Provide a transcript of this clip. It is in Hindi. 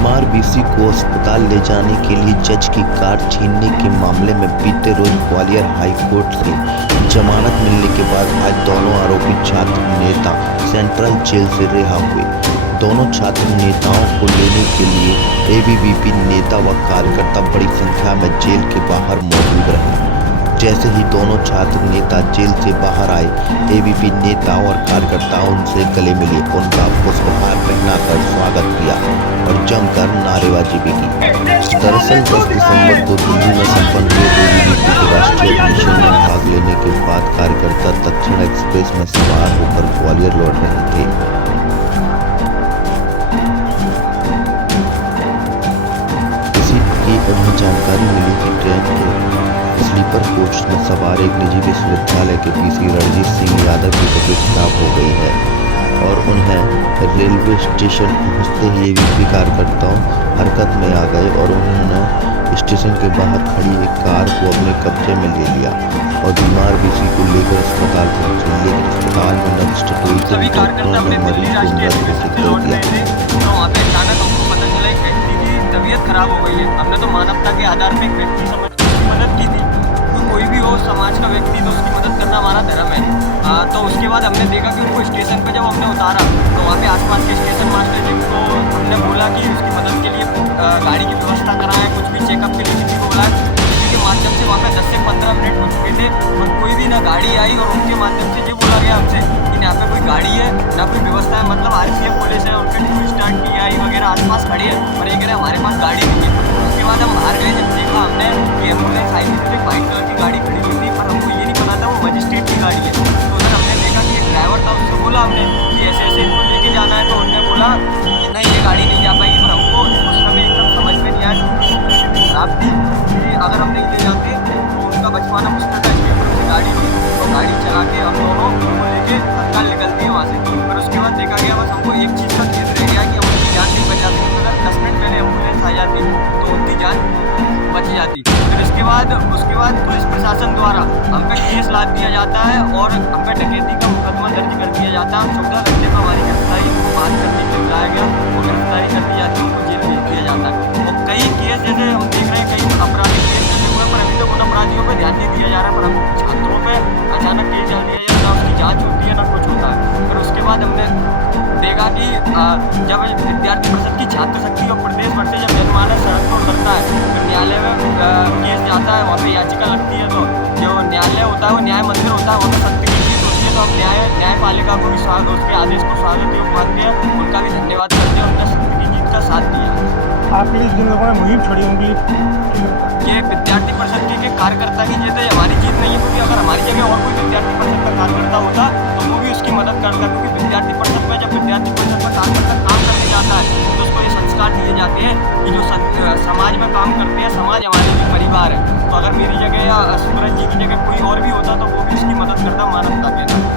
बीमार बीसी को अस्पताल ले जाने के लिए जज की कार छीनने के मामले में बीते रोज ग्वालियर हाई कोर्ट से जमानत मिलने के बाद आज दोनों आरोपी छात्र नेता सेंट्रल जेल से रिहा हुए। दोनों छात्र नेताओं को लेने के लिए एबीवीपी नेता व कार्यकर्ता बड़ी संख्या में जेल के बाहर मौजूद रहे। जैसे ही दोनों छात्र नेता जेल से बाहर आए, एबीवीपी नेताओं और कार्यकर्ताओं उनसे गले मिले, उनका पुष्पहार पहनाकर स्वागत किया और जमकर नारेबाजी भी की। दरअसल 10 दिसंबर को दिल्ली में संपन्न हुए एबीवीपी के राष्ट्रीय अधिवेशन में भाग लेने के बाद कार्यकर्ता दक्षिण एक्सप्रेस में सवार होकर ग्वालियर लौट रहे थे। इसी की उन्हें जानकारी मिली कि ट्रेन के स्लीपर कोच में सवार एक निजी विश्वविद्यालय के पीसी रणजीत सिंह यादव की तबीयत खराब हो गई है और उन्हें रेलवे स्टेशन पहुंचते ही एबीवीपी कार्यकर्ताओं हरकत में आ गए और उन्होंने स्टेशन के बाहर खड़ी एक कार को अपने कब्जे में ले लिया और बीमार बीसी को लेकर अस्पताल पहुंचे, लेकिन अस्पताल में नष्ट हुई तो मरीज को मृत घोषित कर दिया। वहाँ पे अचानक हमको पता चला एक व्यक्ति की तबीयत खराब हो गई है। हमने तो मानवता के आधार पर एक व्यक्ति समझ उसकी मदद की थी। कोई भी हो समाज का व्यक्ति तो उसकी मदद करना हमारा धर्म है। तो उसके बाद हमने देखा कि उनको स्टेशन पे जब हमने उतारा तो वहाँ पे आसपास के स्टेशन मास्टर जी को हमने बोला कि उसकी मदद के लिए गाड़ी की व्यवस्था कराएं, कुछ भी चेकअप के लिए किसी को बुलाएं। इसी के माध्यम से वहाँ पे 10 से 15 मिनट हो चुके थे और कोई भी ना गाड़ी आई और उनके माध्यम से ये बोला गया हमसे कि यहाँ पे कोई गाड़ी है ना कोई व्यवस्था है, मतलब RCF पुलिस है, उनके 2 स्टार TI वगैरह आसपास खड़े हैं और ये कह रहे हमारे पास गाड़ी नहीं है। उसके बाद हम बाहर गए, जब देखा हमने कि एम्बुलेंस आई थी, एक वाइट कलर की गाड़ी खड़ी हुई थी, पर हमको ये नहीं पता था वो मजिस्ट्रेट की गाड़ी है। तो उधर हमने देखा कि एक ड्राइवर था, उससे बोला हमने कि ऐसे ऐसे इनको लेके जाना है, तो उन्होंने बोला कि नहीं ये गाड़ी नहीं जा पाएगी। पर हमको उस समय एकदम समझ में नहीं आया, खराब थी कि अगर हम नहीं ले जाते तो उनका बचवाना मुश्किल था, इसलिए उनसे गाड़ी थी तो गाड़ी चला के हम दोनों उनको लेके तत्काल निकलती है वहाँ से। पर उसके बाद देखा गया बस हमको एक चीज़ का खेद रह गया कि हम उनकी जान नहीं बचा सकते। अगर 10 मिनट पहले एम्बुलेंस आ जाती तो उनकी जान बच जाती। फिर उसके बाद पुलिस प्रशासन द्वारा हम पे केस लाद दिया जाता है और हम पे डकैती का मुकदमा दर्ज कर दिया जाता है। 14 घंटे में हमारी गिरफ्तारी को बात करने के लिए बुलाया गया, वो गिरफ्तारी कर दी जाती है, उनको जेल भेज दिया जाता है। और कई केस जैसे हम देख रहे हैं कई आपराधिक केस चले हुए हैं, पर अभी तक उन अपराधियों पर ध्यान नहीं दिया जा रहा है। पर हम छात्रों पर अचानक केस डाल दिया जाता है, ना उसकी जाँच होती है ना कुछ होता है। फिर उसके बाद हमने देखा कि जब विद्यार्थी परिषद की छात्र शक्ति और प्रदेश भर से जब जनमानस सड़क पर उतरता है, फिर न्यायालय में केस जाता है, वहाँ पे याचिका लगती है, तो जो न्यायालय होता है वो न्याय मंदिर होता है, वहाँ पे सत्य की जीत होती है। तो हम न्यायपालिका को भी उसके आदेश को स्वागत योग मानते हैं, उनका भी धन्यवाद करते हैं, उनने सत्य की जीत का साथ दिया। आपके जिन लोगों ने मुहिम छोड़ी उनकी ये विद्यार्थी परिषद के कार्यकर्ता की जीत है, हमारी जीत नहीं है, क्योंकि अगर हमारी जगह और कोई विद्यार्थी परिषद का कार्यकर्ता होता तो वो भी उसकी मदद करता। क्योंकि विद्यार्थी परिषद में जब विद्यार्थी परिषद का कार्यकर्ता काम करने जाता है तो उसको ये संस्कार दिए जाते हैं कि जो समाज में काम करते हैं, समाज हमारे लिए परिवार है। तो अगर मेरी जगह या सूरज जी की जगह कोई और भी होता तो वो भी उसकी मदद करता मानवता के साथ।